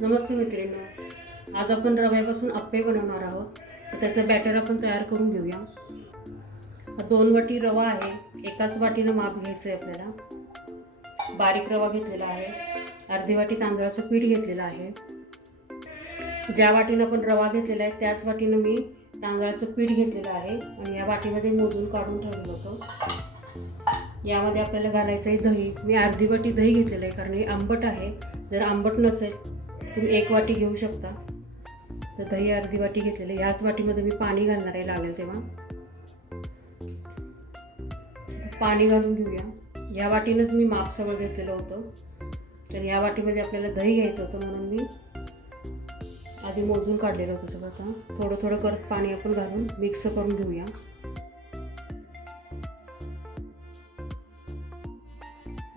नमस्ते मित्रांनो. आज आपण रव्यापासून अप्पे बनवणार आहोत. तर त्याचं बॅटर आपण तयार करून घेऊया. दोन वाटी रवा आहे. एकाच वाटीनं माप घ्यायचं आहे आपल्याला. बारीक रवा घेतलेला आहे. अर्धी वाटी तांदळाचं पीठ घेतलेलं आहे. ज्या वाटीनं आपण रवा घेतलेला आहे त्याच वाटीनं मी तांदळाचं पीठ घेतलेलं आहे आणि या वाटीमध्ये मोजून काढून ठेवलं होतं. यामध्ये आपल्याला घालायचं आहे दही. मी अर्धी वाटी दही घेतलेलं आहे कारण हे आंबट आहे. जर आंबट नसेल तुम्ही एक वाटी घेऊ शकता. तर दही अर्धी वाटी घेतलेली. याच ह्याच वाटीमध्ये मी पाणी घालणार आहे लागेल तेव्हा. पाणी घालून घेऊया. या वाटीनंच मी माप सगळं घेतलेलं होतं. तर या वाटीमध्ये आपल्याला दही घ्यायचं होतं म्हणून मी आधी मोजून काढलेलं होतं सगळं आता. थोडं थोडं करत पाणी आपण घालून मिक्स करून घेऊया.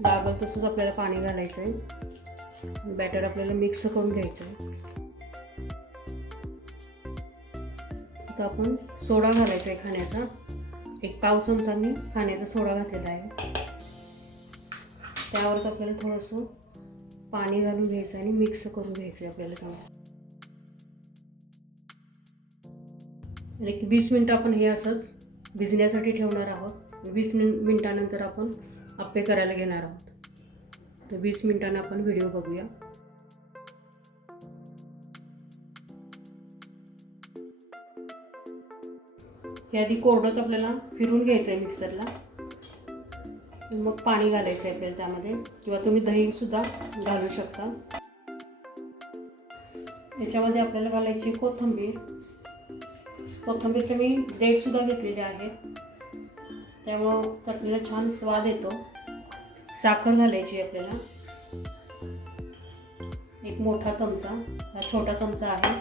लागल तसंच आपल्याला पाणी घालायचं आहे बॅटर आपल्याला मिक्स करून घ्यायचं आहे. आता आपण सोडा घालायचा आहे खाण्याचा. एक पाव चमचा मी खाण्याचा सोडा घातलेला आहे. त्यावरच आपल्याला थोडंसं पाणी घालून घ्यायचं आणि मिक्स करून घ्यायचं आहे आपल्याला चांगलं एक वीस मिनटं आपण हे असंच भिजण्यासाठी ठेवणार आहोत. वीस मिन मिनटानंतर आपण आप्पे करायला घेणार आहोत. तर वीस मिनिटांना आपण व्हिडिओ बघूया. हे आधी कोरडंच आपल्याला फिरून घ्यायचं आहे मिक्सरला मग पाणी घालायचं आहे आपल्याला त्यामध्ये. किंवा तुम्ही दहीसुद्धा घालू शकता. त्याच्यामध्ये आपल्याला घालायची कोथिंबीर. कोथिंबीरचे मी डेटसुद्धा घेतलेले आहेत त्यामुळं चटणीला छान स्वाद येतो. साखर घालायची आपल्याला. एक मोठा चमचा हा छोटा चमचा आहे.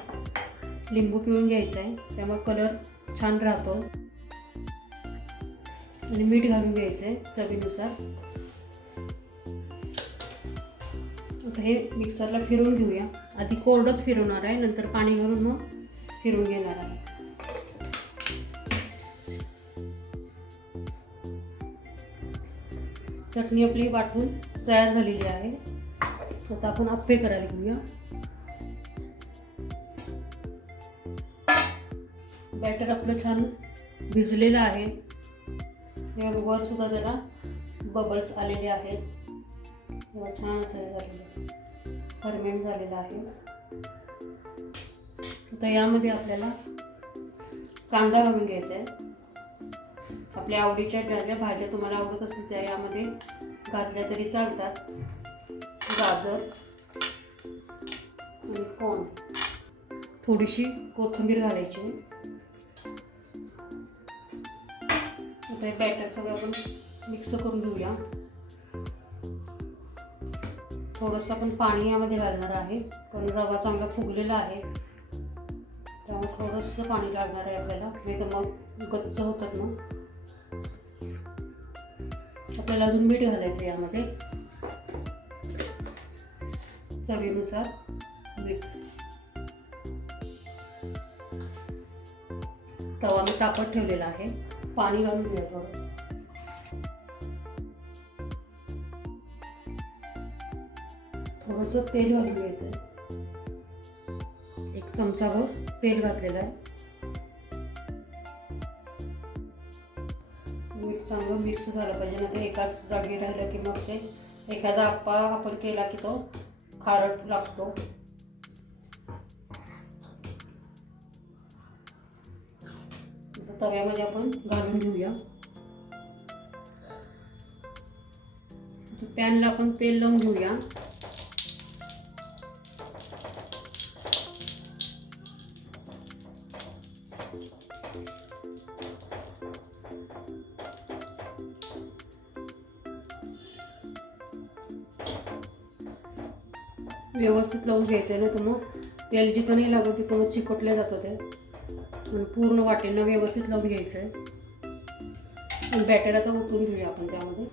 लिंबू पिळून घ्यायचा आहे. त्यामुळे कलर छान राहतो. आणि मीठ घालून घ्यायचं आहे चवीनुसार. आता हे मिक्सरला फिरवून घेऊया. आधी कोरडंच फिरवणार आहे नंतर पाणी घालून मग फिरवून घेणार आहे चटणी आपली वाटून तयार झालेली आहे. आता आपण अप्पे करायला घेऊया. बॅटर आपलं छान भिजलेलं आहे. वर सुद्धा त्याला बबल्स आलेले आहेत. छान असं झालेलं फर्मेंट झालेलं आहे. आता यामध्ये आपल्याला कांदा घालून घ्यायचा आहे. आपल्या आवडीच्या ज्या ज्या भाज्या तुम्हाला आवडत असतील त्या यामध्ये घातल्या तरी चालतात. गाजर आणि कोण? थोडीशी कोथिंबीर घालायची. आता हे बॅटर सगळं आपण मिक्स करून घेऊया. थोडंसं आपण पाणी यामध्ये घालणार आहे. कारण रवा चांगला फुगलेला आहे. त्यामुळे थोडंसं पाणी लागणार आहे आपल्याला. नाही तर मग गच्च होतात ना. आपल्याला अजून मीठ घालायचं यामध्ये. चवीनुसार मीठ. तवा मी तापत ठेवलेला आहे. पाणी घालून घेऊया थोडं. थोडंसं तेल घालून घ्यायचं एक चमचाभर तेल घातलेलं आहे. चांगलं मिक्स झालं पाहिजे ना ते एकाच जागी राहिलं की मग ते एखादा आप्पा आपण केला की तो खारट लागतो. तव्यामध्ये आपण घालून घेऊया. पॅनला आपण तेल लावून घेऊया. व्यवस्थित लावून घ्यायचं आहे ना तर मग तेल जिथं नाही लागत तिथं मग चिकटल्या जातं ते आणि पूर्ण वाटेनं व्यवस्थित लावून घ्यायचं आहे बॅटर आता ओतून घेऊया आपण त्यामध्ये.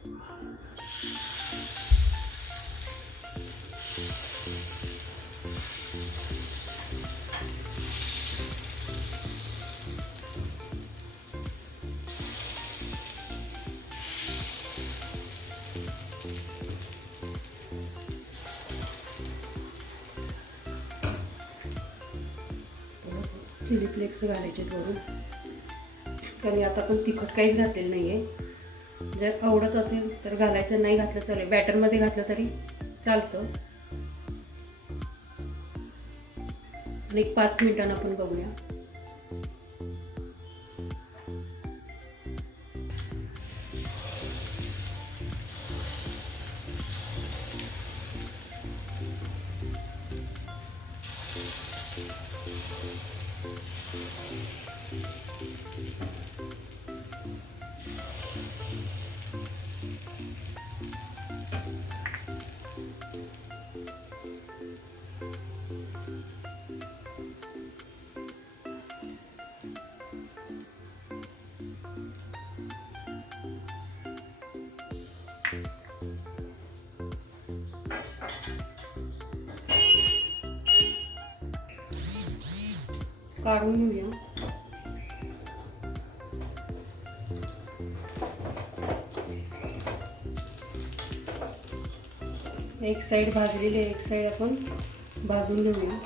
चिली फ्लेक्स घालायचे वरून कारण आता पण तिखट काहीच घातलेलं नाही आहे जर आवडत असेल तर घालायचं नाही घातलं चालेल. बॅटरमध्ये घातलं तरी चालतं. आणि एक पाच मिनिटांना आपण बघूया. काढून घेऊया. एक साईड भाजलेली आहे एक साईड आपण भाजून घेऊया.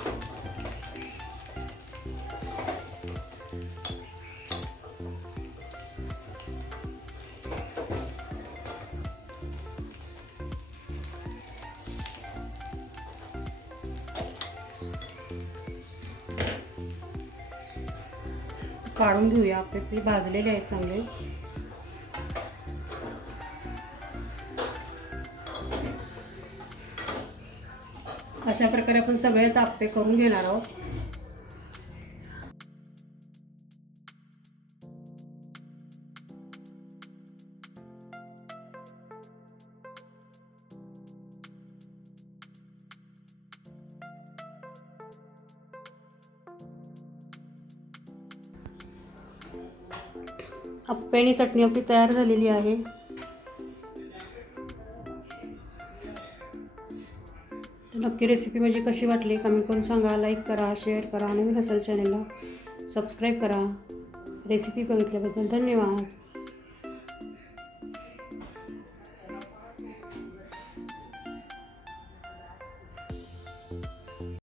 काढून घेऊया आपले ते भाजलेले आहेत चांगले. अशा प्रकारे आपण सगळे ताप्पे करून घेणार आहोत. आप्पे आणि चटणी आपली तयार झालेली आहे. तर नक्की रेसिपी म्हणजे कशी वाटली कमेंट करून सांगा लाईक करा शेअर करा नवीन असेल चॅनलला सबस्क्राईब करा. रेसिपी बघितल्याबद्दल धन्यवाद.